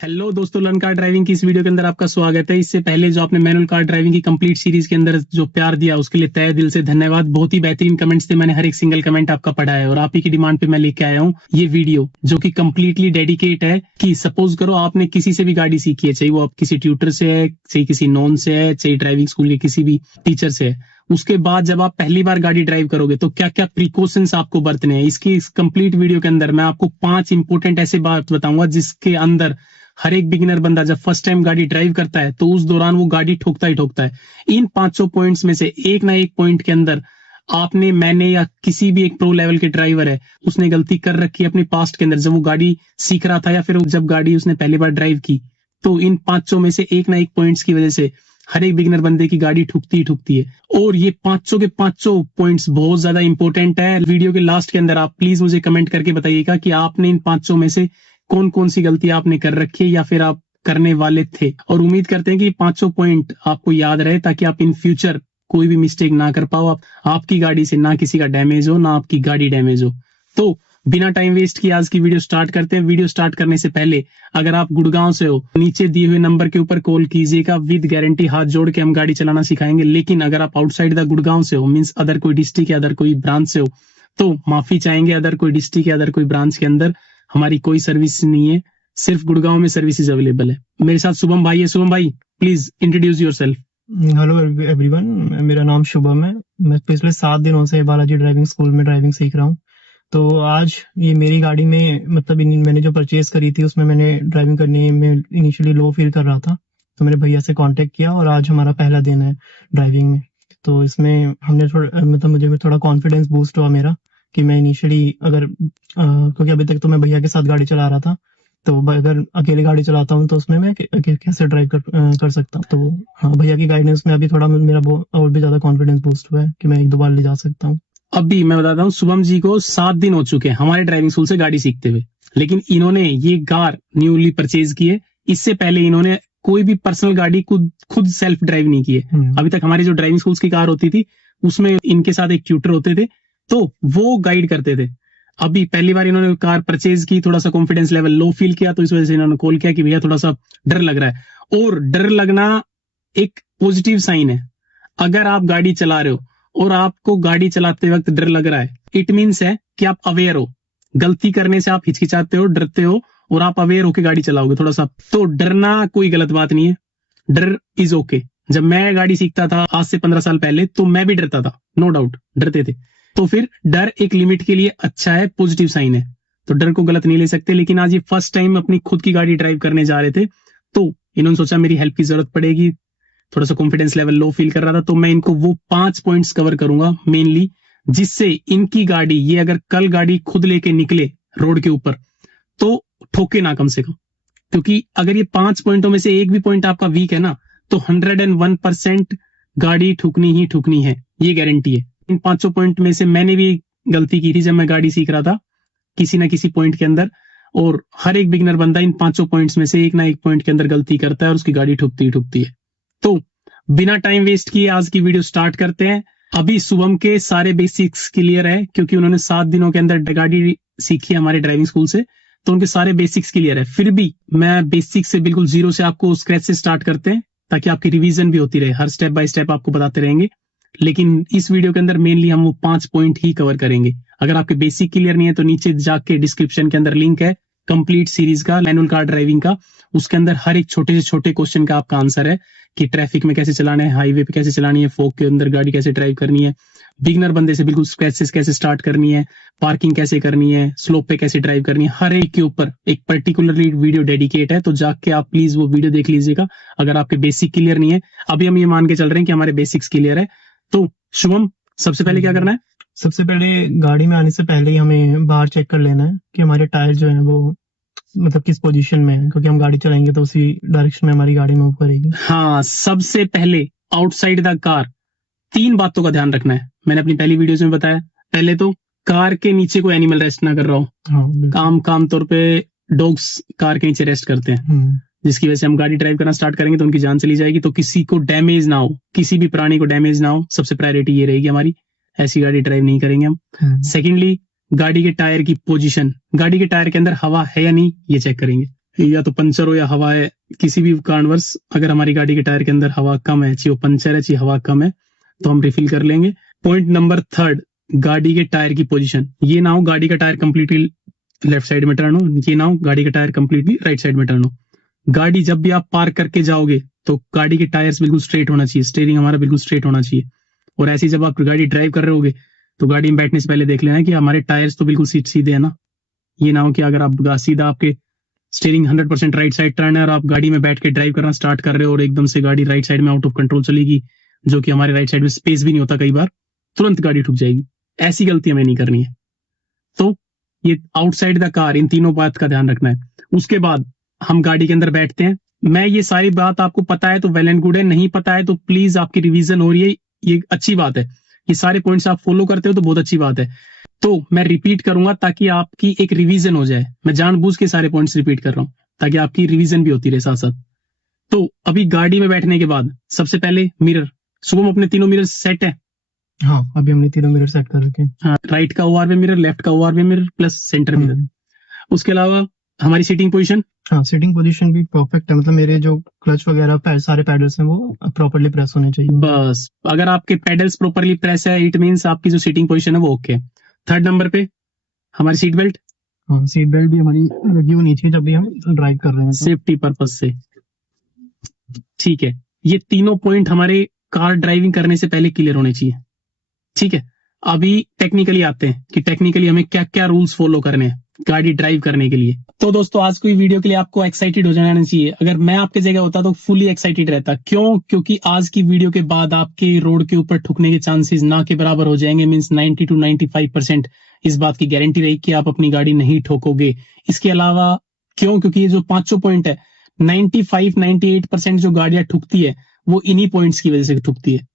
Hello दोस्तों, learn car driving की इस वीडियो के अंदर आपका स्वागत है। इससे पहले जो आपने मैनुअल कार ड्राइविंग की कंप्लीट सीरीज के अंदर जो प्यार दिया उसके लिए तहे दिल से धन्यवाद। बहुत ही बेहतरीन कमेंट्स थे, मैंने हर एक सिंगल कमेंट आपका पढ़ा है और आप ही की डिमांड पे मैं लेके आया हूँ ये वीडियो जो कि कंप्लीटली डेडिकेट है कि सपोज करो आपने किसी से भी गाड़ी सीखी है, चाहे वो आप किसी ट्यूटर से है, चाहे किसी नॉन से है, चाहे ड्राइविंग स्कूल के किसी भी टीचर से है। उसके बाद जब आप पहली बार गाड़ी ड्राइव करोगे तो क्या क्या प्रिकॉशंस आपको बरतने हैं, इसकी इस कंप्लीट वीडियो के अंदर मैं आपको 5 इंपोर्टेंट ऐसे बात बताऊंगा जिसके अंदर हर एक बिगिनर बंदा जब फर्स्ट टाइम गाड़ी ड्राइव करता है तो उस दौरान वो गाड़ी ठोकता ही ठोकता है। इन 500 पॉइंट्स में से एक ना एक पॉइंट के अंदर आपने, मैंने या किसी भी एक प्रो लेवल के ड्राइवर है उसने गलती कर रखी है अपने पास्ट के अंदर जब वो गाड़ी सीख रहा था या फिर जब गाड़ी उसने पहली बार ड्राइव की। तो इन 500 में से एक ना एक पॉइंट्स की वजह से हर एक बिगिनर बंदे की गाड़ी ठुकती ही ठुकती है। और ये 500 के 500 पॉइंट्स बहुत ज्यादा इंपॉर्टेंट है। वीडियो के लास्ट के अंदर आप प्लीज मुझे कमेंट करके बताइएगा कि आपने इन 500 में से कौन कौन सी गलती आपने कर रखी है या फिर आप करने वाले थे। और उम्मीद करते हैं कि 500 पॉइंट आपको याद रहे ताकि आप इन फ्यूचर कोई भी मिस्टेक ना कर पाओ, आपकी गाड़ी से ना किसी का डैमेज हो ना आपकी गाड़ी डैमेज हो। तो बिना टाइम वेस्ट किए आज की वीडियो स्टार्ट करते हैं। वीडियो स्टार्ट करने से पहले अगर आप गुड़गांव से हो नीचे दिए हुए नंबर के ऊपर कॉल कीजिएगा, विद गारंटी हाथ जोड़ के हम गाड़ी चलाना सिखाएंगे। लेकिन अगर आप आउटसाइड द गुड़गांव से हो, मीन्स अदर कोई डिस्ट्रिक्ट या अदर कोई ब्रांच से हो, तो माफी चाहेंगे, अदर कोई डिस्ट्रिक्ट या अदर कोई ब्रांच के अंदर हमारी कोई सर्विस नहीं है, सिर्फ गुड़गांव में सर्विसेज अवेलेबल है। मेरे साथ शुभम भाई है। शुभम भाई please introduce yourself. Hello everyone, मेरा नाम शुभम है। मैं पिछले 7 दिनों से बालाजी ड्राइविंग स्कूल में ड्राइविंग सीख रहा हूँ। तो आज ये मेरी गाड़ी में मतलब मैंने जो परचेज करी थी उसमें मैंने ड्राइविंग करने में इनिशियली लो फील कर रहा था, तो मेरे भैया से कांटेक्ट किया और आज हमारा पहला दिन है ड्राइविंग में। तो इसमें हमने थोड़ा मतलब मुझे थोड़ा कॉन्फिडेंस बूस्ट हुआ मेरा कि मैं इनिशियली अगर क्योंकि अभी तक तो मैं भैया के साथ गाड़ी चला रहा था, तो अगर अकेले गाड़ी चलाता हूँ तो उसमें मैं कैसे ड्राइव कर सकता हूँ। तो हाँ, भैया की गाइडेंस में अभी थोड़ा मेरा और भी ज्यादा कॉन्फिडेंस बूस्ट हुआ है कि मैं 1-2 बार ले जा सकता हूँ। अभी मैं बताता हूँ, शुभम जी को 7 दिन हो चुके हैं हमारे ड्राइविंग स्कूल से गाड़ी सीखते हुए, लेकिन इन्होंने ये कार न्यूली परचेज की है। इससे पहले इन्होंने कोई भी पर्सनल गाड़ी खुद सेल्फ ड्राइव नहीं की है। अभी तक हमारी जो ड्राइविंग स्कूल की कार होती थी उसमें इनके साथ एक ट्यूटर होते थे तो वो गाइड करते थे। अभी पहली बार इन्होंने कार परचेज की, थोड़ा सा कॉन्फिडेंस लेवल लो फील किया तो इस वजह से इन्होंने कॉल किया कि भैया थोड़ा सा डर लग रहा है। और डर लगना एक पॉजिटिव साइन है। अगर आप गाड़ी चला रहे हो और आपको गाड़ी चलाते वक्त डर लग रहा है, इट मीन्स है कि आप अवेयर हो। गलती करने से आप हिचकिचाते हो, डरते हो और आप अवेयर होकर गाड़ी चलाओगे थोड़ा सा। तो डरना कोई गलत बात नहीं है, डर इज ओके। जब मैं गाड़ी सीखता था आज से 15 साल पहले तो मैं भी डरता था, नो डाउट डरते थे। तो फिर डर एक लिमिट के लिए अच्छा है, पॉजिटिव साइन है, तो डर को गलत नहीं ले सकते। लेकिन आज ये फर्स्ट टाइम अपनी खुद की गाड़ी ड्राइव करने जा रहे थे तो इन्होंने सोचा मेरी हेल्प की जरूरत पड़ेगी, थोड़ा सा कॉन्फिडेंस लेवल लो फील कर रहा था, तो मैं इनको वो 5 पॉइंट्स कवर करूंगा मेनली, जिससे इनकी गाड़ी, ये अगर कल गाड़ी खुद लेके निकले रोड के ऊपर तो ठोके ना कम से कम। क्योंकि अगर ये 5 पॉइंटों में से एक भी पॉइंट आपका वीक है ना तो 101% गाड़ी ठुकनी ही ठुकनी है, ये गारंटी है। इन 500 पॉइंट में से मैंने भी गलती की थी जब मैं गाड़ी सीख रहा था किसी ना किसी पॉइंट के अंदर, और हर एक बिगिनर बंदा इन 500 पॉइंट्स में से एक ना एक पॉइंट के अंदर गलती करता है और उसकी गाड़ी ठुकती ही ठुकती है। तो बिना टाइम वेस्ट किए आज की वीडियो स्टार्ट करते हैं। अभी शुभम के सारे बेसिक्स क्लियर है क्योंकि उन्होंने 7 दिनों के अंदर गाड़ी सीखी हमारे ड्राइविंग स्कूल से, तो उनके सारे बेसिक्स क्लियर है। फिर भी मैं बेसिक्स से बिल्कुल जीरो से आपको स्क्रैच से स्टार्ट करते हैं ताकि आपकी रिवीजन भी होती रहे, हर स्टेप बाय स्टेप आपको बताते रहेंगे। लेकिन इस वीडियो के अंदर मेनली हम वो 5 पॉइंट ही कवर करेंगे। अगर आपके बेसिक क्लियर नहीं है तो नीचे जाके डिस्क्रिप्शन के अंदर लिंक है कंप्लीट सीरीज का, मैनुअल कार ड्राइविंग का। उसके अंदर हर एक छोटे से छोटे क्वेश्चन का आपका आंसर है कि ट्रैफिक में कैसे चलाना है, हाईवे पे कैसे चलानी है, फॉग के अंदर गाड़ी कैसे ड्राइव करनी है, बिगनर बंदे से बिल्कुल स्क्रैच से कैसे स्टार्ट करनी है, पार्किंग कैसे करनी है, स्लोप पे कैसे ड्राइव करनी है, हर एक के ऊपर एक पर्टिकुलरली वीडियो डेडिकेट है। तो जाके आप प्लीज वो वीडियो देख लीजिएगा अगर आपके बेसिक क्लियर नहीं है। अभी हम ये मान के चल रहे हैं कि हमारे बेसिक्स क्लियर है। तो शुभम, सबसे पहले क्या करना है? सबसे पहले गाड़ी में आने से पहले ही हमें बाहर चेक कर लेना है कि हमारे टायर जो है वो मतलब किस पोजीशन में है, क्योंकि हम गाड़ी चलाएंगे तो उसी डायरेक्शन में हमारी गाड़ी मूव करेगी। हाँ, सबसे पहले आउटसाइड द कार 3 बातों का ध्यान रखना है। मैंने अपनी पहली वीडियोस में बताया। पहले तो कार के नीचे कोई एनिमल रेस्ट ना कर रहा हो। हाँ, काम तौर पे डॉग्स कार के नीचे रेस्ट करते हैं, जिसकी वजह से हम गाड़ी ड्राइव करना स्टार्ट करेंगे तो उनकी जान चली जाएगी। तो किसी को डैमेज ना हो, किसी भी प्राणी को डैमेज ना हो, सबसे प्रायोरिटी ये रहेगी हमारी। ऐसी गाड़ी ड्राइव नहीं करेंगे हम। सेकेंडली, गाड़ी के टायर की पोजीशन, गाड़ी के टायर के अंदर हवा है या नहीं ये चेक करेंगे। या तो पंचर हो या हवा है, किसी भी कारणवश अगर हमारी गाड़ी के टायर के अंदर हवा कम है, चाहे वो पंचर है चाहे हवा कम है, तो हम रिफिल कर लेंगे। पॉइंट नंबर 3, गाड़ी के टायर की पोजीशन। ये ना हो गाड़ी का टायर कंप्लीटली लेफ्ट साइड में टर्न हो, ये ना हो गाड़ी का टायर कंप्लीटली राइट साइड में टर्न हो। गाड़ी जब भी आप पार्क करके जाओगे तो गाड़ी के टायर्स बिल्कुल स्ट्रेट होना चाहिए, स्टीयरिंग हमारा बिल्कुल स्ट्रेट होना चाहिए। और ऐसे ही जब आप गाड़ी ड्राइव कर रहे होगे तो गाड़ी में बैठने से पहले देख लेना कि हमारे टायर्स तो बिल्कुल सीधे है ना। ये ना हो कि अगर आप सीधा आपके स्टीयरिंग 100% राइट साइड टर्न है और आप गाड़ी में बैठ के ड्राइव करना स्टार्ट कर रहे हो और एकदम से गाड़ी राइट साइड में आउट ऑफ कंट्रोल चलेगी, जो कि हमारे राइट साइड में स्पेस भी नहीं होता, कई बार तुरंत गाड़ी ठुक जाएगी। ऐसी गलती हमें नहीं करनी है। तो ये आउटसाइड द कार, इन तीनों बात का ध्यान रखना है। उसके बाद हम गाड़ी के अंदर बैठते हैं। मैं ये सारी बात आपको पता है तो वेल एंड गुड है, नहीं पता है तो प्लीज आपकी रिवीजन हो रही है, ये अच्छी बात है। ये सारे पॉइंट्स आप फॉलो करते हो तो बहुत अच्छी बात है। तो मैं रिपीट करूंगा ताकि आपकी एक रिवीजन हो जाए। मैं जानबूझ के सारे पॉइंट्स रिपीट कर रहा हूं ताकि आपकी रिवीजन भी होती रहे साथ साथ। तो अभी गाड़ी में बैठने के बाद सबसे पहले मिरर। शुभम, अपने तीनों मिरर सेट है? हाँ, अभी हमने तीनों मिरर सेट कर रखे हैं। हाँ, राइट का ओआरवे मिरर, लेफ्ट का ओआरवे मिरर प्लस सेंटर मिरर। उसके अलावा हमारी सीटिंग पोजीशन। हाँ, सीटिंग पोजीशन भी परफेक्ट है, मतलब मेरे जो क्लच वगैरह सारे पैडल्स हैं वो प्रॉपर्ली प्रेस होने चाहिए। बस, अगर आपके पेडल्स प्रॉपर्ली प्रेस है इट मींस आपकी जो सीटिंग पोजीशन है वो ओके है। 3rd नंबर पे हमारी सीट बेल्ट। हाँ, सीट बेल्ट भी हमारी लगी होनी चाहिए जब भी हम ड्राइव कर रहे हैं तो। सेफ्टी पर्पज से, ठीक है। ये तीनों पॉइंट हमारे कार ड्राइविंग करने से पहले क्लियर होने चाहिए, ठीक है। अभी टेक्निकली आते हैं कि टेक्निकली हमें क्या क्या रूल्स फॉलो करने हैं गाड़ी ड्राइव करने के लिए। तो दोस्तों, आज की वीडियो के लिए आपको एक्साइटेड हो जाना चाहिए। अगर मैं आपके जगह होता तो फुली एक्साइटेड रहता। क्यों? क्योंकि आज की वीडियो के बाद आपके रोड के ऊपर ठुकने के चांसेस ना के बराबर हो जाएंगे। मींस 90 to 95% इस बात की गारंटी रही कि आप अपनी गाड़ी नहीं ठोकोगे। इसके अलावा क्यों? क्योंकि ये जो पांचों पॉइंट है 95-98% जो गाड़ियां ठुकती है वो इन्हीं पॉइंट्स की वजह से ठुकती है।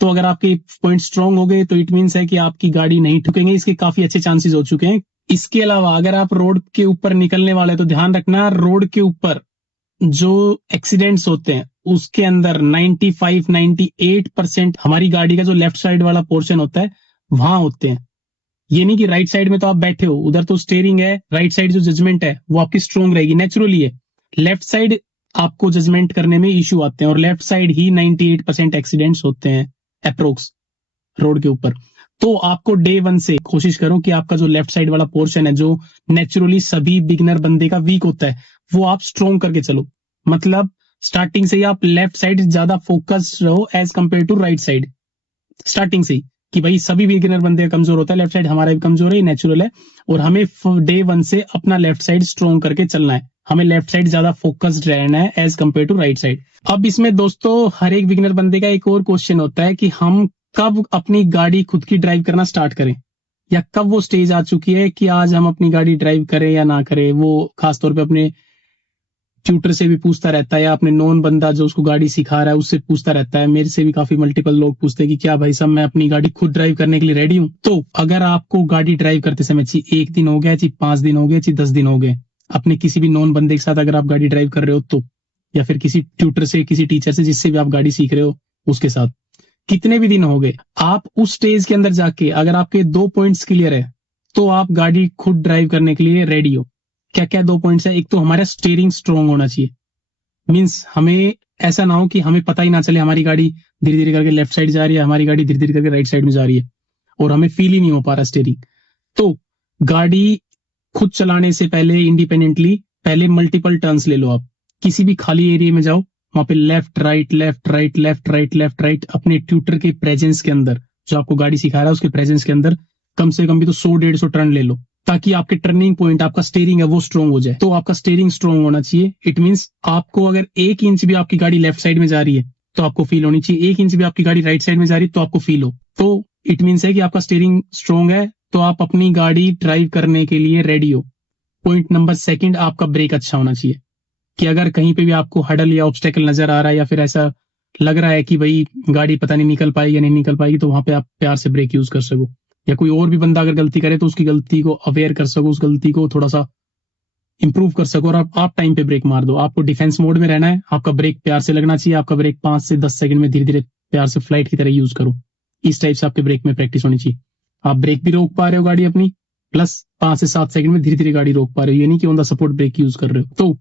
तो अगर आपके पॉइंट स्ट्रांग हो गए तो इट मीन्स है कि आपकी गाड़ी नहीं ठुकेंगे। इसके काफी अच्छे चांसेस हो चुके हैं। इसके अलावा अगर आप रोड के ऊपर निकलने वाले तो ध्यान रखना, रोड के ऊपर जो एक्सीडेंट्स होते हैं उसके अंदर 95-98% हमारी गाड़ी का जो लेफ्ट साइड वाला पोर्शन होता है वहां होते हैं। ये नहीं कि राइट साइड में तो आप बैठे हो, उधर तो स्टीयरिंग है, राइट साइड जो जजमेंट है वो आपकी स्ट्रांग रहेगी, नेचुरली है। लेफ्ट साइड आपको जजमेंट करने में इश्यू आते हैं और लेफ्ट साइड ही 98% एक्सीडेंट्स होते हैं अप्रोक्स रोड के ऊपर। तो आपको डे 1 से कोशिश करो कि आपका जो लेफ्ट साइड वाला पोर्शन है जो नेचुरली सभी बिगिनर बंदे का वीक होता है वो आप स्ट्रॉन्ग करके चलो। मतलब स्टार्टिंग से ही आप लेफ्ट साइड ज्यादा फोकस रहो as compare to right side. Starting से ही कि भाई सभी बिगिनर बंदे का कमजोर होता है, लेफ्ट साइड हमारा भी कमजोर है, नेचुरल है। और हमें डे 1 से अपना लेफ्ट साइड स्ट्रॉन्ग करके चलना है। हमें लेफ्ट साइड ज्यादा फोकस्ड रहना है as compare to right side. अब इसमें दोस्तों हर एक बिगिनर बंदे का एक और क्वेश्चन होता है कि हम कब अपनी गाड़ी खुद की ड्राइव करना स्टार्ट करें, या कब वो स्टेज आ चुकी है कि आज हम अपनी गाड़ी ड्राइव करें या ना करें। वो खासतौर पे अपने ट्यूटर से भी पूछता रहता है या अपने नॉन बंदा जो उसको गाड़ी सिखा रहा है उससे पूछता रहता है। मेरे से भी काफी मल्टीपल लोग पूछते हैं कि क्या भाई साहब मैं अपनी गाड़ी खुद ड्राइव करने के लिए रेडी हूं। तो अगर आपको गाड़ी ड्राइव करते समय चाहिए 1 दिन हो गया, चाहिए 5 दिन हो गए, चाहिए 10 दिन हो गए, अपने किसी भी नॉन बंदे के साथ अगर आप गाड़ी ड्राइव कर रहे हो तो, या फिर किसी ट्यूटर से, किसी टीचर से जिससे भी आप गाड़ी सीख रहे हो उसके साथ, कितने भी दिन हो गए, आप उस स्टेज के अंदर जाके अगर आपके 2 पॉइंट्स क्लियर है तो आप गाड़ी खुद ड्राइव करने के लिए रेडी हो। क्या क्या 2 पॉइंट्स है? एक तो हमारा स्टीयरिंग स्ट्रांग होना चाहिए। मींस हमें ऐसा ना हो कि हमें पता ही ना चले हमारी गाड़ी धीरे धीरे करके लेफ्ट साइड जा रही है, हमारी गाड़ी धीरे धीरे करके राइट साइड में जा रही है और हमें फील ही नहीं हो पा रहा स्टीयरिंग। तो गाड़ी खुद चलाने से पहले इंडिपेंडेंटली पहले मल्टीपल टर्न्स ले लो। आप किसी भी खाली एरिया में जाओ, वहां पे left right left right left right left right अपने ट्यूटर के प्रेजेंस के अंदर, जो आपको गाड़ी सिखा रहा है उसके प्रेजेंस के अंदर कम से कम भी तो 100-150 टर्न ले लो, ताकि आपके टर्निंग पॉइंट आपका स्टीयरिंग है वो स्ट्रांग हो जाए। तो आपका स्टीयरिंग स्ट्रांग होना चाहिए। इट मींस आपको अगर 1 इंच भी आपकी गाड़ी लेफ्ट साइड में जा रही है तो आपको फील होनी चाहिए, 1 इंच भी आपकी गाड़ी राइट साइड में जा रही है तो आपको फील हो। तो इट मींस है कि आपका स्टीयरिंग स्ट्रांग है तो आप अपनी गाड़ी ड्राइव करने के लिए रेडी हो। पॉइंट नंबर 2, आपका ब्रेक अच्छा होना चाहिए कि अगर कहीं पे भी आपको हडल या ऑब्स्टेकल नजर आ रहा है या फिर ऐसा लग रहा है कि भाई गाड़ी पता नहीं निकल पाएगी या नहीं निकल पाएगी, तो वहां पे आप प्यार से ब्रेक यूज कर सको। या कोई और भी बंदा अगर गलती करे तो उसकी गलती को अवेयर कर सको, उस गलती को थोड़ा सा इंप्रूव कर सको और आप टाइम पे ब्रेक मार दो। आपको डिफेंस मोड में रहना है, आपका ब्रेक प्यार से लगना चाहिए। आपका ब्रेक 5 से 10 सेकंड में धीरे धीरे प्यार से फ्लाइट की तरह यूज करो। इस टाइप से आपके ब्रेक में प्रैक्टिस होनी चाहिए। आप ब्रेक भी रोक पा रहे हो गाड़ी अपनी, प्लस 5 से 7 सेकंड में धीरे धीरे गाड़ी रोक पा रहे हो, ये नहीं कि on the support break use कर रहे हो। तो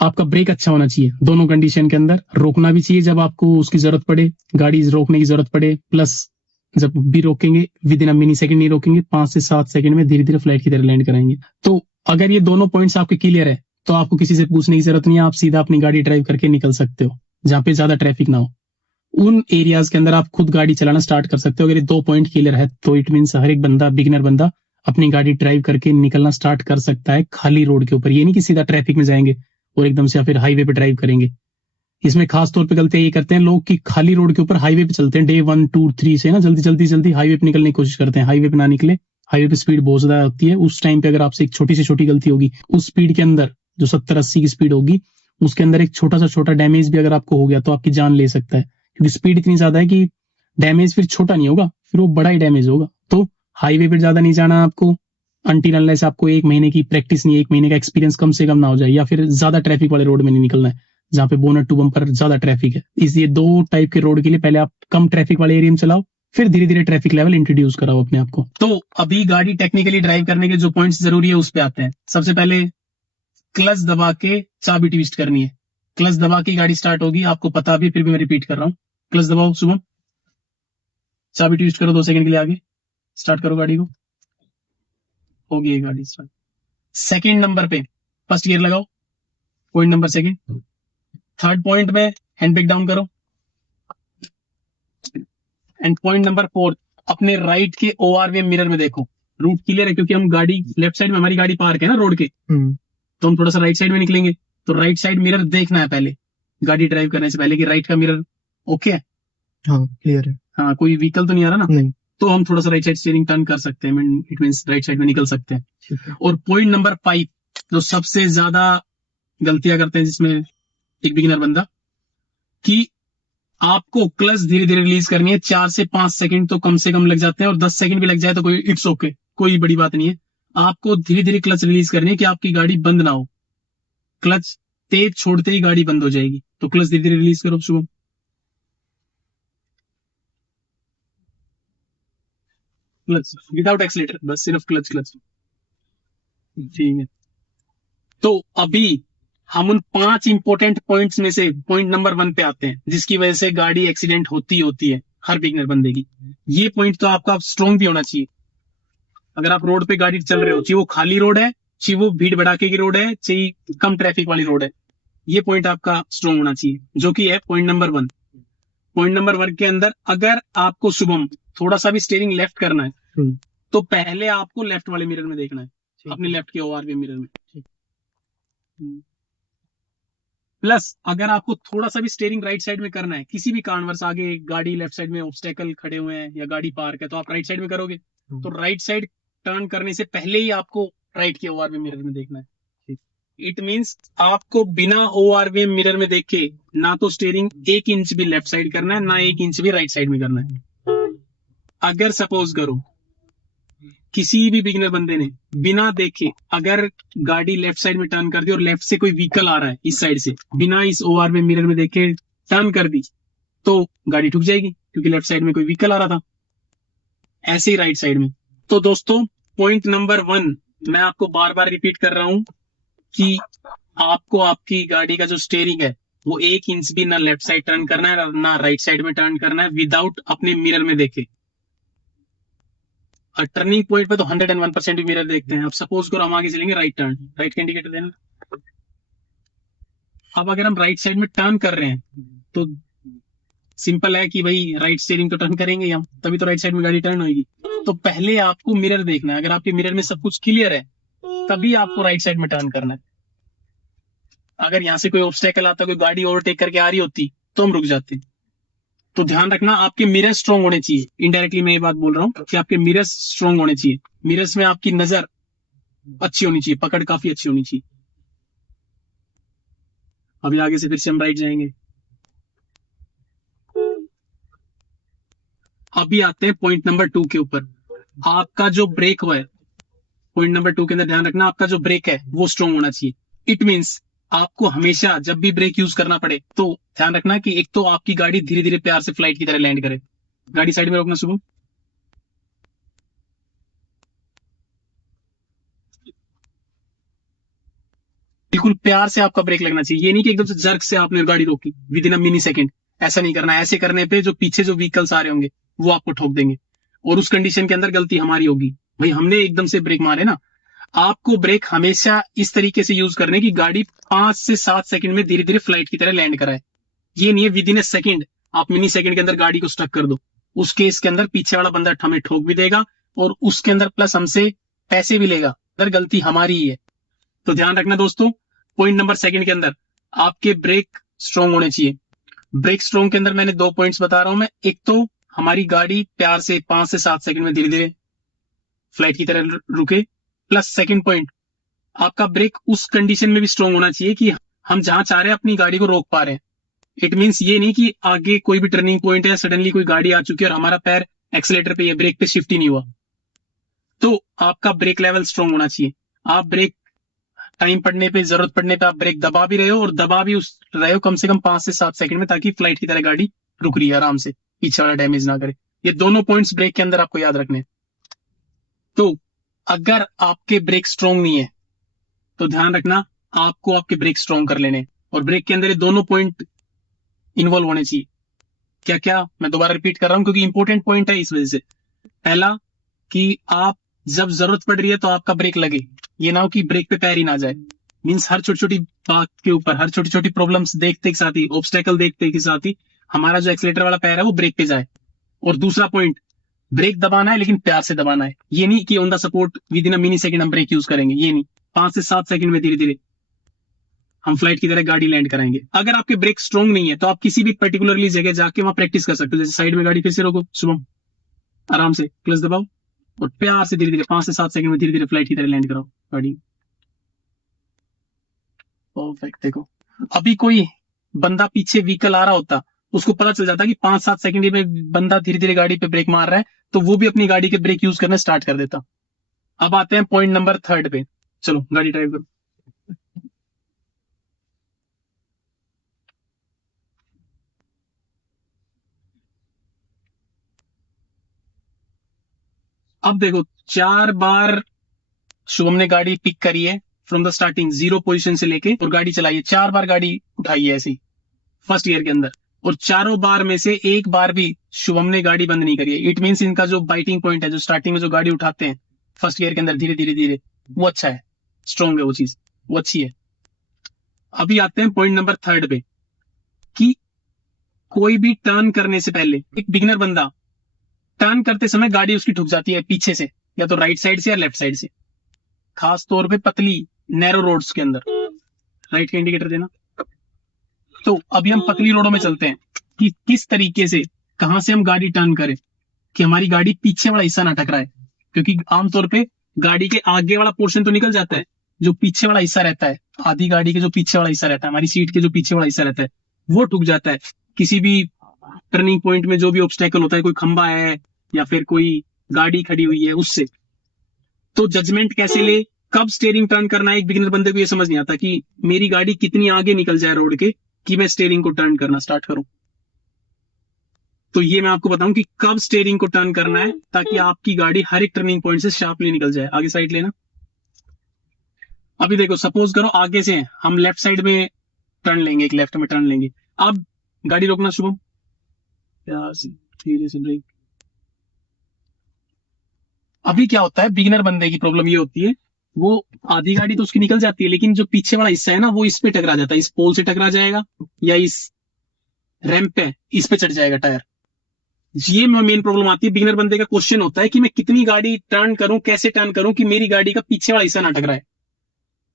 आपका ब्रेक अच्छा होना चाहिए दोनों कंडीशन के अंदर, रोकना भी चाहिए जब आपको उसकी जरूरत पड़े, गाड़ी रोकने की जरूरत पड़े, प्लस जब भी रोकेंगे with in a mini second नहीं रोकेंगे, 5 से 7 सेकंड में धीरे धीरे फ्लाइट की तरह लैंड कराएंगे। तो अगर ये दोनों पॉइंट्स आपके क्लियर है तो आपको किसी से पूछने की जरूरत नहीं है, आप सीधा अपनी गाड़ी ड्राइव करके निकल सकते हो जहां पे ज्यादा ट्रैफिक ना हो। उन एरियाज के अंदर आप खुद गाड़ी चलाना स्टार्ट कर सकते हो। अगर ये 2 पॉइंट क्लियर है तो इट मीन हर एक बंदा, बिगिनर बंदा अपनी गाड़ी ड्राइव करके निकलना स्टार्ट कर सकता है खाली रोड के ऊपर। ये नहीं कि सीधा ट्रैफिक में जाएंगे और एकदम से या फिर हाईवे पे ड्राइव करेंगे। इसमें खास तौर पे गलतियां ये करते हैं लोग कि खाली रोड के ऊपर हाईवे पे चलते हैं, डे 1 2 3 से ना जल्दी हाईवे पे निकलने की कोशिश करते हैं, हाईवे पे ना निकले। हाईवे पे स्पीड बहुत ज्यादा होती है, उस टाइम पे अगर आपसे एक छोटी से छोटी गलती होगी, उस स्पीड के अंदर जो 70-80 की स्पीड होगी, उसके अंदर एक छोटा सा छोटा डैमेज भी अगर आपको हो गया तो आपकी जान ले सकता है, क्योंकि स्पीड इतनी ज्यादा है कि डैमेज फिर छोटा नहीं होगा, फिर वो बड़ा ही डैमेज होगा। तो हाईवे पे ज्यादा नहीं जाना आपको, अनटिल अनलेस आपको 1 महीने की प्रैक्टिस नहीं, 1 महीने का एक्सपीरियंस कम से कम ना हो जाए, या फिर ज्यादा ट्रैफिक वाले रोड में नहीं निकलना है जहां पे बोनट टू बम्पर ज्यादा ट्रैफिक है। इसलिए 2 टाइप के रोड के लिए पहले आप कम ट्रैफिक वाले एरिया में चलाओ, फिर धीरे धीरे ट्रैफिक लेवल इंट्रोड्यूस कराओ अपने आप को। तो अभी गाड़ी टेक्निकली ड्राइव करने के जो पॉइंट्स जरूरी है उस पे आते हैं। सबसे पहले क्लच दबा के चाबी ट्विस्ट करनी है। क्लच दबा के गाड़ी स्टार्ट होगी, आपको पता भी, फिर भी मैं रिपीट कर रहा हूँ। क्लच दबाओ शुभम, चाबी ट्विस्ट करो 2 सेकंड के लिए, आगे स्टार्ट करो गाड़ी को, होगी ये गाड़ी स्टार्ट। सेकंड नंबर पे फर्स्ट गियर लगाओ, point number second. Third point में हैंड ब्रेक डाउन करो। एंड पॉइंट नंबर 4, अपने राइट के ओआरवीएम मिरर में देखो। रूट क्लियर है क्योंकि हम गाड़ी लेफ्ट साइड में, हमारी गाड़ी पार्क है ना रोड के, तो हम थोड़ा सा राइट साइड में निकलेंगे, तो राइट साइड मिरर देखना है पहले गाड़ी ड्राइव करने से पहले कि राइट का मिरर ओके है, हाँ क्लियर है, हाँ कोई व्हीकल तो नहीं आ रहा ना, नहीं, तो हम थोड़ा सा राइट साइड स्टीयरिंग टर्न कर सकते हैं, इट मींस राइट साइड में निकल सकते हैं। ठीक है। और पॉइंट नंबर 5 जो सबसे ज्यादा गलतियां करते हैं जिसमें एक बिगिनर बंदा, कि आपको क्लच धीरे धीरे रिलीज करनी है। 4 से 5 सेकंड तो कम से कम लग जाते हैं, और 10 सेकंड भी लग जाए तो कोई इट्स ओके, कोई बड़ी बात नहीं है। आपको धीरे धीरे क्लच रिलीज करनी है कि आपकी गाड़ी बंद ना हो। क्लच तेज छोड़ते ही गाड़ी बंद हो जाएगी, तो क्लच धीरे धीरे रिलीज करो शुभम। क्लच विदाउट एक्सीलेटर, बस सिर्फ क्लच क्लच, ठीक है। तो अभी हम उन 5 इंपॉर्टेंट पॉइंट्स में से पॉइंट नंबर 1 पे आते हैं, जिसकी वजह से गाड़ी एक्सीडेंट होती है हर बिगनर बंदे की। ये पॉइंट तो आपका स्ट्रॉन्ग भी होना चाहिए। अगर आप रोड पे गाड़ी चल रहे हो, चाहे वो खाली रोड है, चाहे वो भीड़ भड़ाके की रोड है, चाहे कम ट्रैफिक वाली रोड है, ये पॉइंट आपका स्ट्रॉन्ग होना चाहिए, जो कि है पॉइंट नंबर 1। पॉइंट नंबर 1 के अंदर अगर आपको शुभम थोड़ा सा भी स्टीयरिंग लेफ्ट करना है तो पहले आपको लेफ्ट वाले मिरर में देखना है, अपने लेफ्ट के ओआरवी मिरर में। प्लस अगर आपको थोड़ा सा भी स्टीयरिंग राइट साइड में करना है, किसी भी कारणवश आगे गाड़ी लेफ्ट साइड में ऑब्स्टेकल खड़े हुए हैं या गाड़ी पार्क है, तो आप राइट साइड में करोगे, तो राइट साइड टर्न करने से पहले ही आपको राइट के ओआरवी मिरर में देखना है। इट मींस आपको बिना ओआरवी मिरर में देखे ना तो स्टीयरिंग 1 इंच भी लेफ्ट साइड करना है, ना 1 इंच भी राइट साइड में करना है। अगर सपोज करो किसी भी बिगिनर बंदे ने बिना देखे अगर गाड़ी लेफ्ट साइड में टर्न कर दी और लेफ्ट से कोई व्हीकल आ रहा है इस साइड से, बिना इस ओआरवी मिरर में देखे टर्न कर दी, तो गाड़ी ठुक जाएगी क्योंकि लेफ्ट साइड में कोई व्हीकल आ रहा था। ऐसे ही राइट साइड में। तो दोस्तों पॉइंट नंबर 1 मैं आपको बार बार रिपीट कर रहा हूं कि आपको आपकी गाड़ी का जो स्टीयरिंग है वो 1 इंच भी ना लेफ्ट साइड टर्न करना है ना राइट साइड में टर्न करना है विदाउट अपने मिरर में देखे। और टर्निंग पॉइंट पे तो 101% भी मिरर देखते हैं। अब सपोज करो हम आगे चलेंगे, राइट टर्न, राइट का इंडिकेटर देना। अब अगर हम राइट साइड में टर्न कर रहे हैं तो सिंपल है कि भाई राइट स्टीयरिंग तो टर्न करेंगे हम, तभी तो राइट साइड में गाड़ी टर्न होगी। तो पहले आपको मिरर देखना है, अगर आपके मिरर में सब कुछ क्लियर है तभी आपको राइट साइड में टर्न करना है। अगर यहां से कोई ऑब्स्टेकल आता, कोई गाड़ी ओवरटेक करके आ रही होती तो हम रुक जाते। तो ध्यान रखना आपके मिरर स्ट्रॉन्ग होने चाहिए। इनडायरेक्टली मैं ये बात बोल रहा हूँ कि आपके मिरर्स स्ट्रॉन्ग होने चाहिए। मिरर्स में आपकी नजर अच्छी होनी चाहिए, पकड़ काफी अच्छी होनी चाहिए। अभी आगे से फिर से हम राइट जाएंगे। अभी आते हैं पॉइंट नंबर 2 के ऊपर। आपका जो ब्रेक हुआ है पॉइंट नंबर 2 के अंदर, ध्यान रखना आपका जो ब्रेक है वो स्ट्रॉन्ग होना चाहिए। इट मींस आपको हमेशा जब भी ब्रेक यूज करना पड़े तो ध्यान रखना कि एक तो आपकी गाड़ी धीरे धीरे प्यार से फ्लाइट की तरह लैंड करे। गाड़ी साइड में रोकना शुरू, बिल्कुल प्यार से आपका ब्रेक लगना चाहिए। ये नहीं कि एकदम से जर्क से आपने गाड़ी रोकी with in a mini second, ऐसा नहीं करना। ऐसे करने पे जो पीछे जो व्हीकल्स आ रहे होंगे वो आपको ठोक देंगे, और उस कंडीशन के अंदर गलती हमारी होगी। भाई हमने एकदम से ब्रेक मारे ना। आपको ब्रेक हमेशा इस तरीके से यूज करने की गाड़ी 5 से 7 सेकंड में धीरे धीरे फ्लाइट की तरह लैंड कराए। ये नहीं है विद इन ए सेकेंड आप मिनी सेकंड के अंदर गाड़ी को स्टक कर दो। उस केस के अंदर पीछे वाला बंदा हमें ठोक भी देगा, और उसके अंदर प्लस हमसे पैसे भी लेगा, अगर गलती हमारी ही है। तो ध्यान रखना दोस्तों, पॉइंट नंबर सेकंड के अंदर आपके ब्रेक स्ट्रॉन्ग होने चाहिए। ब्रेक स्ट्रॉन्ग के अंदर मैंने 2 पॉइंट्स बता रहा हूं मैं। एक तो हमारी गाड़ी प्यार से 5 से 7 सेकंड में धीरे धीरे फ्लाइट की तरह रुके, प्लस सेकंड पॉइंट आपका ब्रेक उस कंडीशन में भी स्ट्रॉन्ग होना चाहिए कि हम जहां चाह रहे हैं अपनी गाड़ी को रोक पा रहे हैं। इट मीन्स ये नहीं कि आगे कोई भी टर्निंग पॉइंट है, सडनली कोई गाड़ी आ चुकी है और हमारा पैर एक्सीलेटर पे या ब्रेक पे शिफ्ट ही नहीं हुआ। तो आपका ब्रेक लेवल स्ट्रॉन्ग होना चाहिए। आप ब्रेक टाइम पड़ने पे, जरूरत पड़ने पे आप ब्रेक दबा भी रहे हो, और दबा भी उस रहे हो कम से कम 5 से 7 सेकंड में, ताकि फ्लाइट की तरह गाड़ी रुक रही है आराम से, पीछे वाला डैमेज ना करे। ये दोनों पॉइंट्स ब्रेक के अंदर आपको याद रखने हैं। तो अगर आपके ब्रेक स्ट्रॉन्ग नहीं है तो ध्यान रखना आपको आपके ब्रेक स्ट्रॉन्ग कर लेने, और ब्रेक के अंदर ये दोनों पॉइंट इन्वॉल्व होने चाहिए। क्या क्या, मैं दोबारा रिपीट कर रहा हूं क्योंकि इंपॉर्टेंट पॉइंट है इस वजह से। पहला कि आप जब जरूरत पड़ रही है तो आपका ब्रेक लगे, ये ना हो कि ब्रेक पे पैर ही ना जाए। मींस हर छोटी छोटी बात के ऊपर, हर छोटी छोटी प्रॉब्लम्स देखते के साथ ही, ऑब्स्टेकल देखते के साथ ही हमारा जो एक्सीलेटर वाला पैर है वो ब्रेक पे जाए। और दूसरा पॉइंट, ब्रेक दबाना है लेकिन प्यार से दबाना है। ये नहीं कि on the support with in a mini second हम ब्रेक यूज करेंगे, ये नहीं। 5 से 7 सेकंड में धीरे धीरे हम फ्लाइट की तरह गाड़ी लैंड कराएंगे। अगर आपके ब्रेक स्ट्रॉन्ग नहीं है तो आप किसी भी पर्टिकुलरली जगह जाके वहां प्रैक्टिस कर सकते हो। जैसे साइड में गाड़ी फिर से रोको, शुभम आराम से क्लच दबाओ और प्यार से धीरे धीरे 5 से 7 सेकंड में धीरे धीरे फ्लाइट की तरह लैंड कराओ गाड़ी। परफेक्ट। देखो अभी कोई बंदा पीछे व्हीकल आ रहा होता, उसको पता चल जाता कि 5-7 सेकंड में बंदा धीरे धीरे गाड़ी पे ब्रेक मार रहा है, तो वो भी अपनी गाड़ी के ब्रेक यूज करना स्टार्ट कर देता। अब आते हैं पॉइंट नंबर 3 पे। चलो गाड़ी ड्राइव करो। अब देखो 4 बार शुभम ने गाड़ी पिक करी है फ्रॉम द स्टार्टिंग, 0 पोजीशन से लेके, और गाड़ी चलाई है। 4 बार गाड़ी उठाई है ऐसी फर्स्ट ईयर के अंदर, और चारों बार में से एक बार भी शुभम ने गाड़ी बंद नहीं करी है। इट मीन्स इनका जो बाइटिंग पॉइंट है, जो स्टार्टिंग में जो गाड़ी उठाते हैं फर्स्ट ईयर के अंदर धीरे धीरे धीरे, वो अच्छा है, स्ट्रॉन्ग है, वो चीज वो अच्छी है। अभी आते हैं पॉइंट नंबर 3 पे, कि कोई भी टर्न करने से पहले एक बिगिनर बंदा टर्न करते समय गाड़ी उसकी ठुक जाती है पीछे से, या तो राइट साइड से या लेफ्ट साइड से, खास तौर पे पतली नैरो रोड्स के अंदर। राइट का इंडिकेटर देना। तो अभी हम पतली रोडों में चलते हैं कि किस तरीके से, कहां से हम गाड़ी टर्न करें कि हमारी गाड़ी पीछे वाला हिस्सा ना टकराए, क्योंकि आमतौर पे गाड़ी के आगे वाला पोर्शन तो निकल जाता है, जो पीछे वाला हिस्सा रहता है, आधी गाड़ी के जो पीछे वाला हिस्सा रहता है, हमारी सीट के जो पीछे वाला हिस्सा रहता है, वो टूट जाता है किसी भी टर्निंग पॉइंट में। जो भी ऑब्स्टेकल होता है, कोई खंबा है या फिर कोई गाड़ी खड़ी हुई है, उससे। तो जजमेंट कैसे ले, कब स्टीयरिंग टर्न करना है, एक बिगिनर बंदे को ये समझ नहीं आता कि मेरी गाड़ी कितनी आगे निकल जाए रोड के कि मैं स्टीयरिंग को टर्न करना स्टार्ट करूं। तो ये मैं आपको बताऊं कि कब स्टीयरिंग को टर्न करना है, ताकि आपकी गाड़ी हर एक टर्निंग पॉइंट से शार्पली निकल जाए। आगे साइड लेना। अभी देखो सपोज करो आगे से हम लेफ्ट साइड में टर्न लेंगे, एक लेफ्ट में टर्न लेंगे। अब गाड़ी रोकना शुभम, धीरे से ब्रेक। अभी क्या होता है, बिगिनर बंदे की प्रॉब्लम ये होती है, वो आधी गाड़ी तो उसकी निकल जाती है, लेकिन जो पीछे वाला हिस्सा है ना, वो इस पे टकरा जाता है, इस पोल से टकरा जाएगा या इस रैंप पे, इस पे चढ़ जाएगा टायर। ये मेन प्रॉब्लम आती है। बिगिनर बंदे का क्वेश्चन होता है कि मैं कितनी गाड़ी टर्न करूं, कैसे टर्न करूं कि मेरी गाड़ी का पीछे वाला हिस्सा ना टकराए।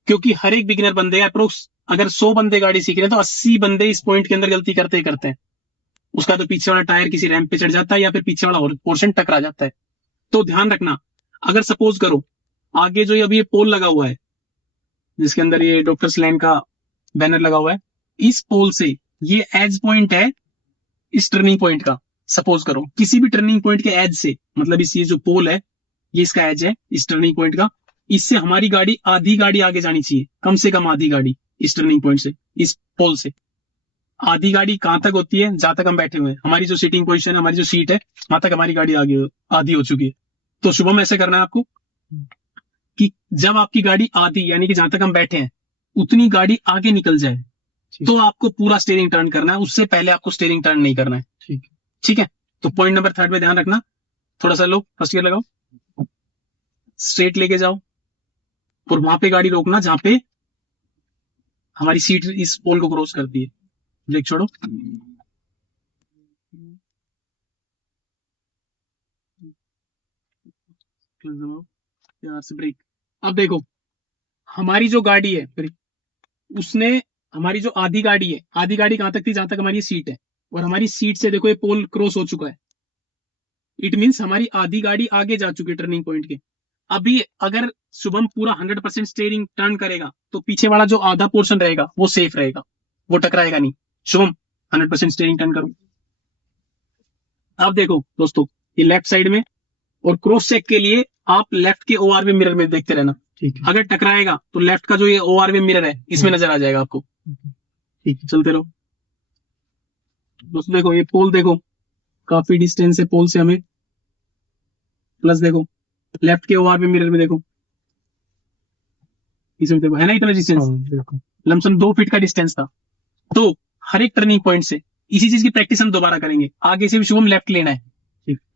क्योंकि हर एक बिगिनर बंदे अप्रोक्स, अगर 100 बंदे गाड़ी सीख रहे हैं तो 80 बंदे इस पॉइंट के अंदर गलती करते ही करते हैं। उसका तो पीछे वाला टायर किसी रैंप पे चढ़ जाता है या फिर पीछे वाला पोर्शन टकरा जाता है। तो ध्यान रखना, अगर सपोज करो आगे जो अभी ये पोल लगा हुआ है, जिसके अंदर ये डॉक्टर्स लैन का बैनर लगा हुआ है, इस पोल से ये एज पॉइंट है इस टर्निंग पॉइंट का। सपोज करो किसी भी टर्निंग पॉइंट के एज से, मतलब इस ये जो पोल है ये इसका एज है इस टर्निंग पॉइंट का, इससे हमारी गाड़ी आधी गाड़ी आगे जानी चाहिए, कम से कम आधी गाड़ी इस टर्निंग पॉइंट से, इस पोल से। आधी गाड़ी कहां तक होती है, जहां तक हम बैठे हुए हैं, हमारी जो सीटिंग पोजीशन है, हमारी जो सीट है, वहां तक हमारी गाड़ी आगे आधी हो चुकी है। तो शुभम ऐसे करना है आपको कि जब आपकी गाड़ी आधी, यानी कि जहां तक हम बैठे हैं, उतनी गाड़ी आगे निकल जाए ठीक। तो आपको पूरा स्टीयरिंग टर्न करना है, उससे पहले आपको स्टीयरिंग टर्न नहीं करना है। ठीक है। ठीक है, तो पॉइंट नंबर 3 में ध्यान रखना, थोड़ा सा लो, फर्स्ट गियर लगाओ, स्ट्रेट लेके जाओ और वहां पे गाड़ी रोकना जहां पे हमारी सीट इस पोल को क्रॉस करती है। ब्रेक छोड़ो, प्यार से ब्रेक। अब देखो हमारी जो गाड़ी है उसने, हमारी जो आधी गाड़ी है, आधी गाड़ी कहां तक थी, जहां तक हमारी सीट है, और हमारी सीट से देखो ये पोल क्रॉस हो चुका है। इट मीन्स हमारी आधी गाड़ी आगे जा चुकी है टर्निंग पॉइंट के। अभी अगर शुभम पूरा 100% स्टीयरिंग टर्न करेगा तो पीछे वाला जो आधा पोर्शन रहेगा वो सेफ रहेगा, वो टकराएगा नहीं। शुभम 100% स्टीयरिंग टर्न करो। अब देखो दोस्तों, ये लेफ्ट साइड में, और क्रॉस चेक के लिए आप लेफ्ट के ओआरवी मिरर में देखते रहना। ठीक है। अगर टकराएगा तो लेफ्ट का जो ये ओआरवी मिरर है इसमें नजर आ जाएगा आपको। ठीक है। चलते रहो दोस्तों। देखो ये पोल, देखो काफी डिस्टेंस है पोल से हमें, प्लस देखो लेफ्ट के ओआरवी मिरर में देखो, इसमें देखो है ना इतना डिस्टेंस, बिल्कुल। लमसम 2 फीट का डिस्टेंस था। तो हर एक टर्निंग पॉइंट से इसी चीज की प्रैक्टिस हम दोबारा करेंगे। आगे से भी शुभम लेफ्ट लेना है,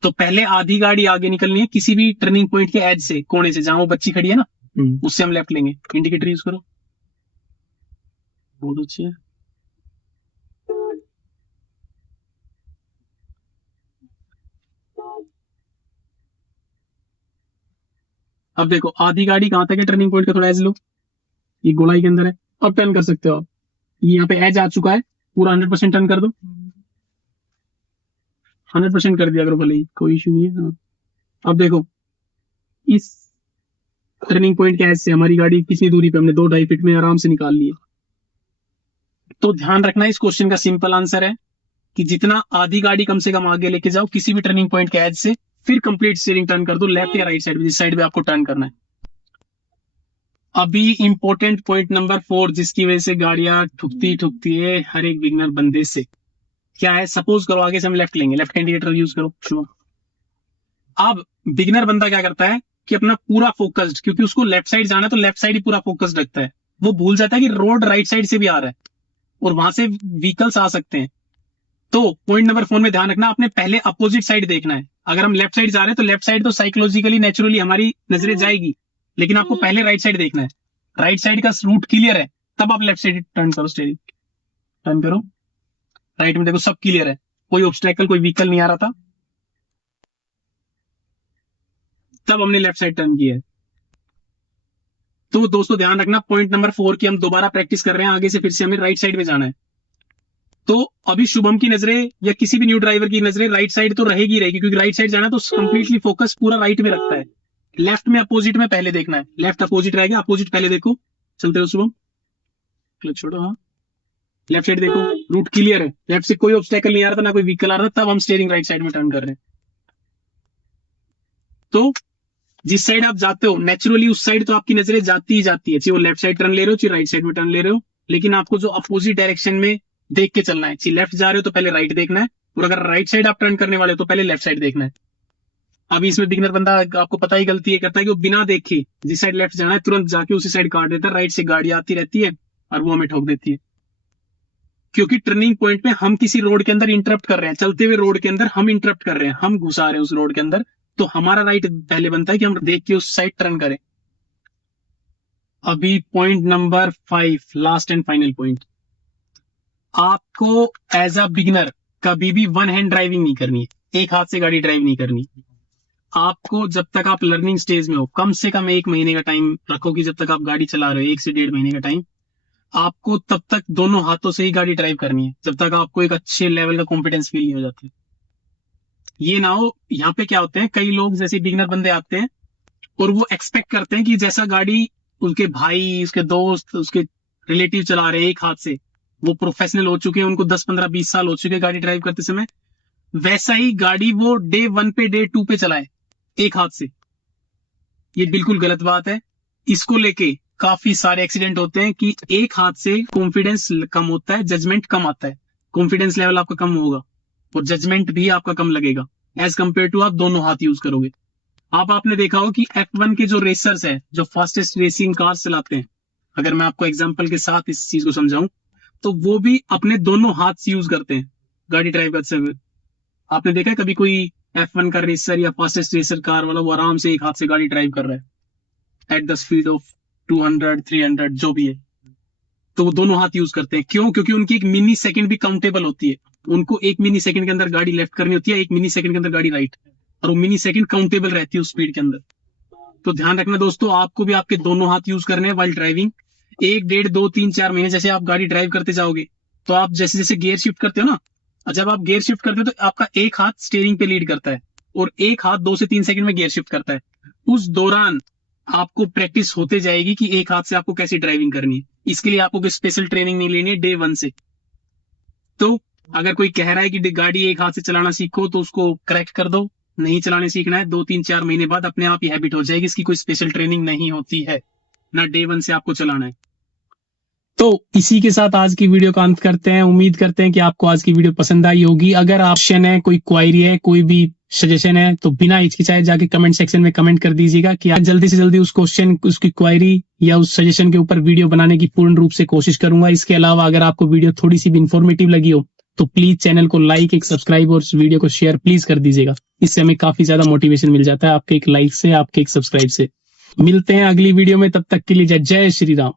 तो पहले आधी गाड़ी आगे निकलनी है किसी भी टर्निंग पॉइंट के एज से, कोने से, जहां वो बच्ची खड़ी है ना, उससे हम लेफ्ट लेंगे। इंडिकेटर यूज करो, बहुत अच्छी है। अब देखो आधी गाड़ी कहां तक है टर्निंग पॉइंट का, थोड़ा एज लो, ये गोलाई के अंदर है, अब टर्न कर सकते हो आप। ये यहाँ पे एज आ चुका है, पूरा 100% टर्न कर दो। 100% कर दिया करो भले ही, कोई इशू नहीं है। अब देखो इस टर्निंग पॉइंट के एज से हमारी गाड़ी कितनी दूरी पे, हमने 2-2.5 फीट में आराम से निकाल ली है। तो ध्यान रखना, इस क्वेश्चन का सिंपल आंसर है कि जितना आधी गाड़ी कम से कम आगे लेके जाओ किसी भी टर्निंग पॉइंट के एज से, फिर कंप्लीट स्टीयरिंग टर्न कर दो लेफ्ट या राइट साइड में, जिस साइड पे आपको टर्न करना है। अभी इंपॉर्टेंट पॉइंट नंबर 4, जिसकी वजह से गाड़ियां ठुकती ठुकती है हर एक बिगनर बंदे से, क्या है? सपोज करो आगे से हम लेफ्ट लेंगे, लेफ्ट इंडिकेटर यूज करो शुरू। अब बिगनर बंदा क्या करता है कि अपना पूरा फोकस्ड, क्योंकि उसको लेफ्ट साइड जाना है तो लेफ्ट साइड ही पूरा फोकस्ड रखता है, वो भूल जाता है कि रोड राइट साइड से भी आ रहा है और वहां से व्हीकल्स आ सकते हैं। तो पॉइंट नंबर 4 में ध्यान रखना, आपने पहले अपोजिट साइड देखना है। अगर हम लेफ्ट साइड जा रहे हैं तो लेफ्ट साइड तो साइकोलॉजिकली नेचुरली हमारी नजरें जाएगी, लेकिन आपको पहले राइट साइड देखना है। राइट साइड का रूट क्लियर है तब आप लेफ्ट साइड टर्न करो, स्टीयरिंग टर्न करो। राइट में देखो सब क्लियर है, कोई ऑब्स्टेकल, कोई व्हीकल नहीं आ रहा था, तब हमने लेफ्ट साइड टर्न किया है। तो दोस्तों ध्यान रखना, पॉइंट नंबर 4 की हम दोबारा प्रैक्टिस कर रहे हैं, आगे से फिर से हमें राइट साइड में जाना है। तो अभी शुभम की नजरें या किसी भी न्यू ड्राइवर की नजरें राइट साइड तो रहेगी, क्योंकि राइट साइड जाना तो कंप्लीटली फोकस पूरा राइट में रखता है। लेफ्ट में अपोजिट में पहले देखना है, लेफ्ट अपोजिट रहेगा, अपोजिट पहले देखो। चलते हो शुभम, क्लच छोड़ो, हाँ लेफ्ट साइड देखो, रूट क्लियर है, लेफ्ट से कोई ऑब्स्टेकल नहीं आ रहा था, ना कोई व्हीकल आ रहा था, तब हम स्टीयरिंग राइट साइड में टर्न कर रहे हैं। तो जिस साइड आप जाते हो नेचुरली उस साइड तो आपकी नजरें जाती ही जाती है, चाहे वो लेफ्ट साइड टर्न ले रहे हो चाहे राइट साइड में टर्न ले रहे हो, लेकिन आपको जो अपोजिट डायरेक्शन में देख के चलना है। चाहे लेफ्ट जा रहे हो तो पहले राइट देखना है, और अगर राइट साइड आप टर्न करने वाले हो तो पहले लेफ्ट साइड देखना है। अभी इसमें बिगनर बंदा, आपको पता ही गलती है करता है कि वो बिना देखे जिस साइड लेफ्ट जाना है तुरंत जाके उसी साइड काट देता है, राइट से गाड़ी आती रहती है और वो हमें ठोक देती है। क्योंकि टर्निंग पॉइंट पे हम किसी रोड के अंदर इंटरप्ट कर रहे हैं, चलते हुए रोड के अंदर हम इंटरप्ट कर रहे हैं, हम घुसा रहे हैं उस रोड के अंदर, तो हमारा राइट पहले बनता है कि हम देख के उस साइड टर्न करें। अभी point number 5, last and final point, आपको एज अ बिगिनर कभी भी वन हैंड ड्राइविंग नहीं करनी है, एक हाथ से गाड़ी ड्राइव नहीं करनी। आपको जब तक आप लर्निंग स्टेज में हो, कम से कम 1 महीने का टाइम रखो कि जब तक आप गाड़ी चला रहे हो, 1 से 1.5 महीने का टाइम, आपको तब तक दोनों हाथों से ही गाड़ी ड्राइव करनी है, जब तक आपको एक अच्छे लेवल का कॉन्फिडेंस फील नहीं हो जाता। ये ना हो, यहाँ पे क्या होते हैं, कई लोग जैसे बिगिनर बंदे आते हैं और वो एक्सपेक्ट करते हैं कि जैसा गाड़ी उनके भाई, उसके दोस्त, उसके रिलेटिव चला रहे हैं एक हाथ से, वो प्रोफेशनल हो चुके हैं, उनको 10, 15, 20 साल हो चुके हैं गाड़ी ड्राइव करते समय, वैसा ही गाड़ी वो डे 1 पे डे 2 पे चलाए एक हाथ से। ये बिल्कुल गलत बात है। इसको लेके काफी सारे एक्सीडेंट होते हैं कि एक हाथ से कॉन्फिडेंस कम होता है, जजमेंट कम आता है, कॉन्फिडेंस लेवल आपका कम होगा और जजमेंट भी आपका कम लगेगा एज कंपेयर टू आप दोनों हाथ यूज करोगे। आपने देखा हो कि F1 के जो रेसर्स है, जो फास्टेस्ट रेसिंग कार्स चलाते हैं, अगर मैं आपको एग्जांपल के साथ इस चीज को समझाऊं, तो वो भी अपने दोनों हाथ से यूज करते हैं गाड़ी ड्राइव करते हुए। आपने देखा है कभी कोई F1 का रेसर या फास्टेस्ट रेसर कार वाला, वो आराम से एक हाथ से गाड़ी ड्राइव कर रहा है एट द स्पीड ऑफ 200 300 जो भी है, तो वो दोनों हाथ यूज करते हैं। क्यों? क्योंकि उनकी एक मिनी सेकंड भी काउंटेबल होती है। उनको एक मिनी सेकंड के अंदर गाड़ी लेफ्ट करनी होती है, एक मिनी सेकंड के अंदर गाड़ी राइट, और वो मिनी सेकंड काउंटेबल रहती है उस स्पीड के अंदर। तो ध्यान रखना दोस्तों, आपको भी आपके दोनों हाथ यूज करने हैं वाइल ड्राइविंग। 1 1.5 2 3 4 महीने जैसे आप गाड़ी ड्राइव करते जाओगे, तो आप जैसे जैसे गियर शिफ्ट करते हो ना, जब आप गियर शिफ्ट करते हो तो आपका एक हाथ स्टीयरिंग पे लीड करता है और एक हाथ 2 से 3 सेकंड में गियर शिफ्ट करता है। उस दौरान आपको प्रैक्टिस होते जाएगी कि एक हाथ से आपको कैसी ड्राइविंग करनी है। इसके लिए आपको कोई स्पेशल ट्रेनिंग नहीं लेनी है डे 1 से। तो अगर कोई कह रहा है कि गाड़ी एक हाथ से चलाना सीखो, तो उसको करेक्ट कर दो। नहीं चलाने सीखना है, 2 3 4 महीने बाद अपने आप ही हैबिट हो जाएगी। इसकी कोई स्पेशल ट्रेनिंग नहीं होती है, ना डे 1 से आपको चलाना है। तो इसी के साथ आज की वीडियो का अंत करते हैं। उम्मीद करते हैं कि आपको आज की वीडियो पसंद आई होगी। अगर ऑप्शन है, कोई क्वायरी है, कोई भी सजेशन है, तो बिना हिचकिचाए जाके कमेंट सेक्शन में कमेंट कर दीजिएगा कि आज जल्दी से जल्दी उस क्वेश्चन, उसकी क्वायरी या उस सजेशन के ऊपर वीडियो बनाने की पूर्ण रूप से कोशिश करूंगा। इसके अलावा अगर आपको वीडियो थोड़ी सी भी इंफॉर्मेटिव लगी हो, तो प्लीज चैनल को लाइक, एक सब्सक्राइब और इस वीडियो को शेयर प्लीज कर दीजिएगा। इससे हमें काफी ज्यादा मोटिवेशन मिल जाता है आपके एक लाइक से, आपके एक सब्सक्राइब से। मिलते हैं अगली वीडियो में, तब तक के लिए जय श्री राम।